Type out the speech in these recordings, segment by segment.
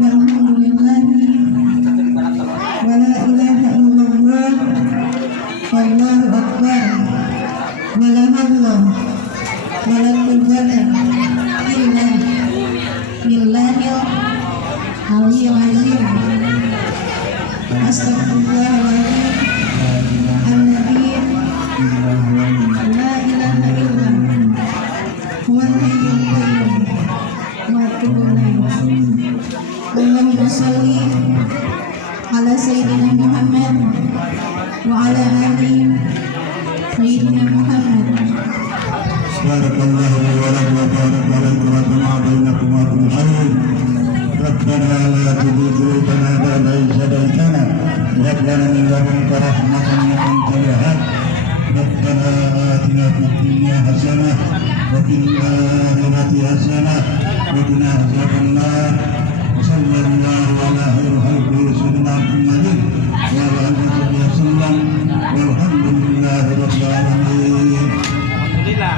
walhamdulillah wala ilaha illallah wallahu akbar wala hawla wala quwwata illa billahil aliyyil azim. Astaghfirullahaladzim an-nabiy la ilaha illa huwal hayyul qayyum wa atubu ilaih. Allahumma shalli ala sayyidina Muhammad wa ala ali sayyidina Muhammad. Barakallahu li wa lakum wa barakallahu wa jama'a bainakum wa kullu khair. Rabbana la tuzigh qulubana ba'da idh hadaytana wa hab lana min ladunka rahmatan innaka antal wahhab. Rabbana atina fid dunya hasanah wa fil akhirati hasanah wa qina adzabannar. Sallallahu ala khairi sayyidina Muhammadin wa ala alihi wasallam. Walhamdulillahi rabbil alamin. Alhamdulillah.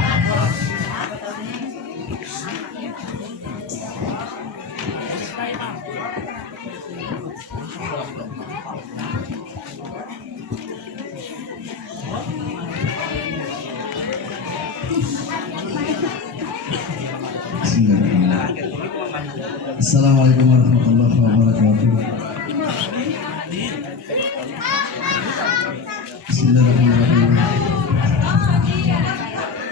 Assalamualaikum warahmatullahi wabarakatuh. Bismillahirrahmanirrahim.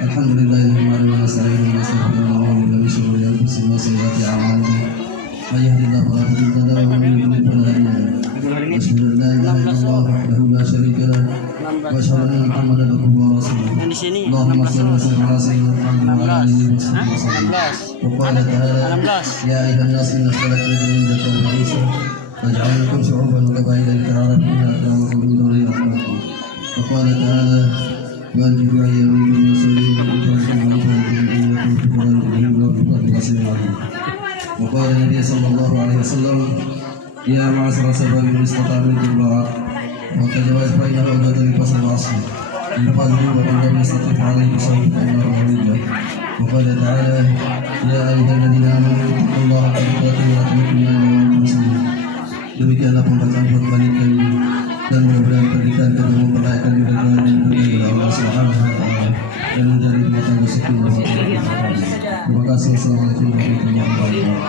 Alhamdulillahirrahmanirrahim. Wa nasta'inu wa nastaghfiruhu wa na'udzu billahi min shururi anfusina wa sayyiati a'malina. May yahdihillahu fala mudilla lahu wa may yudlil fala hadiya lahu. Asyhadu an la ilaha illallah wahdahu la syarika lahu wa asyhadu anna Muhammadan abduhu wa rasuluh. Allahumma shalli wa sallim ala sayyidina Muhammad wa ala alihi wa sahbihi. وقال تعالى يا أيها الناس إن خلقناكم من ذكر وأنثى وجعلناكم شعوبا وقبائل لتعارفوا إن أكرمكم عند الله أتقاكم. وقال تعالى وأنكحوا أيامكم من الصالحين وإخوانكم وأخواتكم إن يكن فقراء يغنيهم الله من فضله واسع عليم. وقال النبي صلى الله عليه وسلم يا معشر الشباب من استطاع منكم الباءة وتزوج فإنه أولاد لفصل العصر من فضله ومن لم يستطع عليه بصوم فإنه أولاد. وقال تعالى يا أيها الذين آمنوا اتقوا الله حق تقاته ولا تموتن إلا وأنتم مسلمون. Demikianlah pembacaan khutbah kami dan mudah-mudahan pernikahan kita memperlayakan mudah-mudahan dan berkah kepada Allah Subhanahu wa taala dan menjadi rumah tangga sakinah wa mawaddah. Terima kasih. Assalamualaikum warahmatullahi wabarakatuh.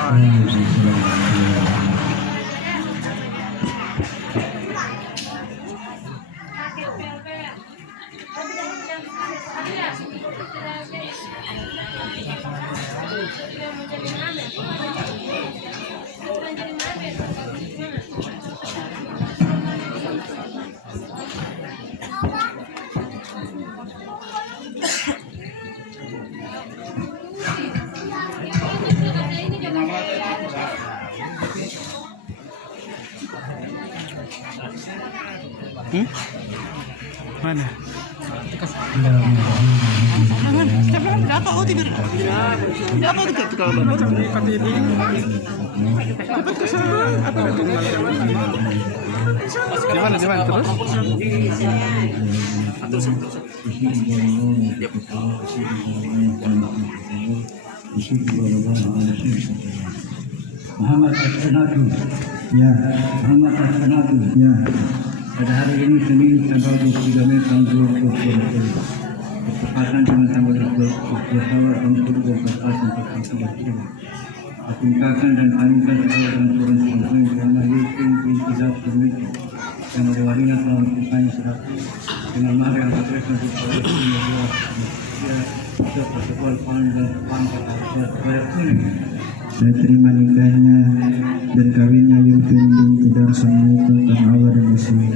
Mana? Jangan, siapa yang berapa? Oh, tidak. Berapa itu kalau Dapat ke sana atau di mana terus? Muhammad Ashanatu, ya. Muhammad Ashanatu, ya. Pada hari ini Senin tanggal 23 Mei tahun 2020 bertepatan dengan tanggal 20 Syawal tahun 2012 sampai Akunkakan dan alunkan sesuai dengan turun sebelum karena yakin tidak memiliki yang mewalinya telah melakukannya surat dengan mahar yang terkait dengan dia sesuai dan pangkat sesuai kuning. Saya terima nikahnya dan kawinnya Yufin binti Darsan Maita Allah dan Muslim.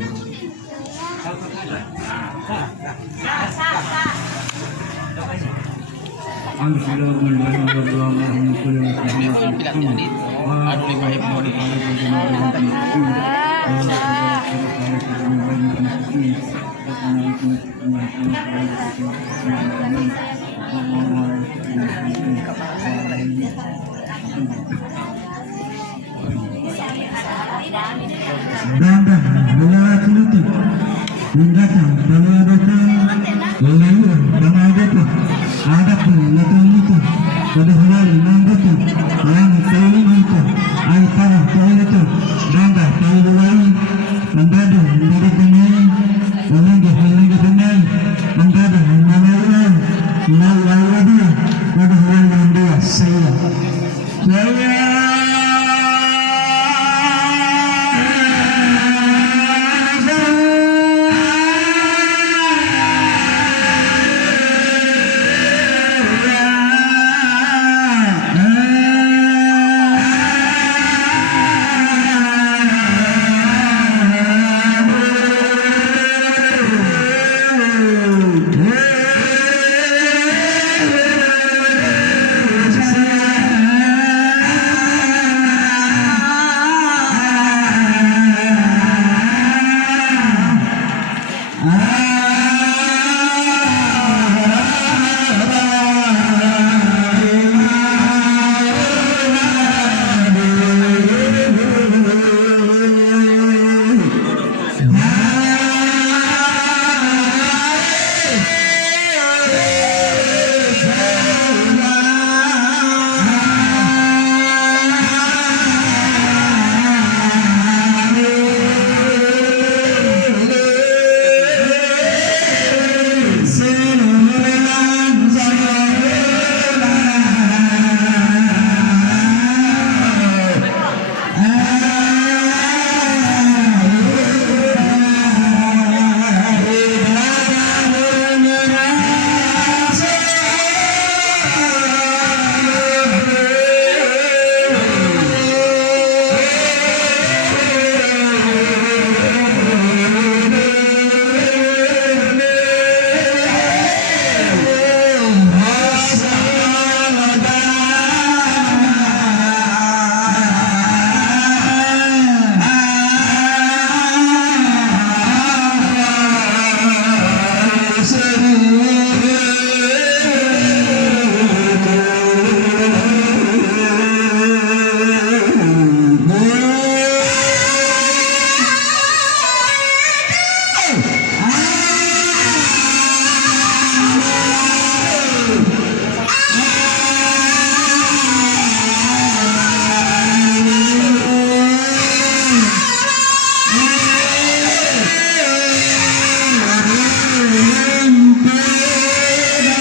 Bangga, bola tutup, mendatang, bola datang, lalu bangga ada pun, lalu itu, pada hari nanti, orang tahu Saya